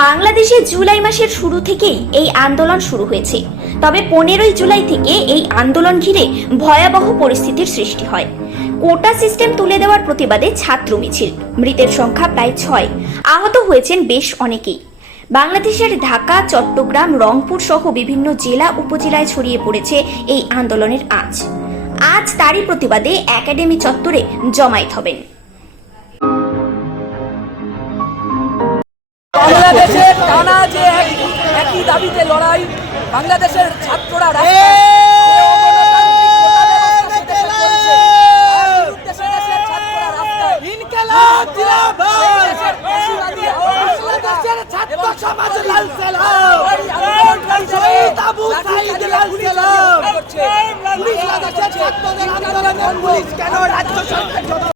বাংলাদেশে জুলাই মাসের শুরু থেকেই এই আন্দোলন শুরু হয়েছে। তবে 15ই জুলাই থেকে এই আন্দোলন ঘিরে ভয়াবহ পরিস্থিতির সৃষ্টি হয়। কোটা সিস্টেম তুলে দেওয়ার প্রতিবাদে ছাত্র মিছিল, মৃতের সংখ্যা প্রায় 6, আহত হয়েছেন বেশ অনেকেই। বাংলাদেশের ঢাকা, চট্টগ্রাম, রংপুর সহ বিভিন্ন জেলা উপজেলায় ছড়িয়ে পড়েছে এই আন্দোলনের আজ তারই প্রতিবাদে একাডেমি চত্বরে জমায়েত হবেন। বাংলাদেশের টানা যে একই দাবিতে লড়াই, বাংলাদেশের ছাত্ররা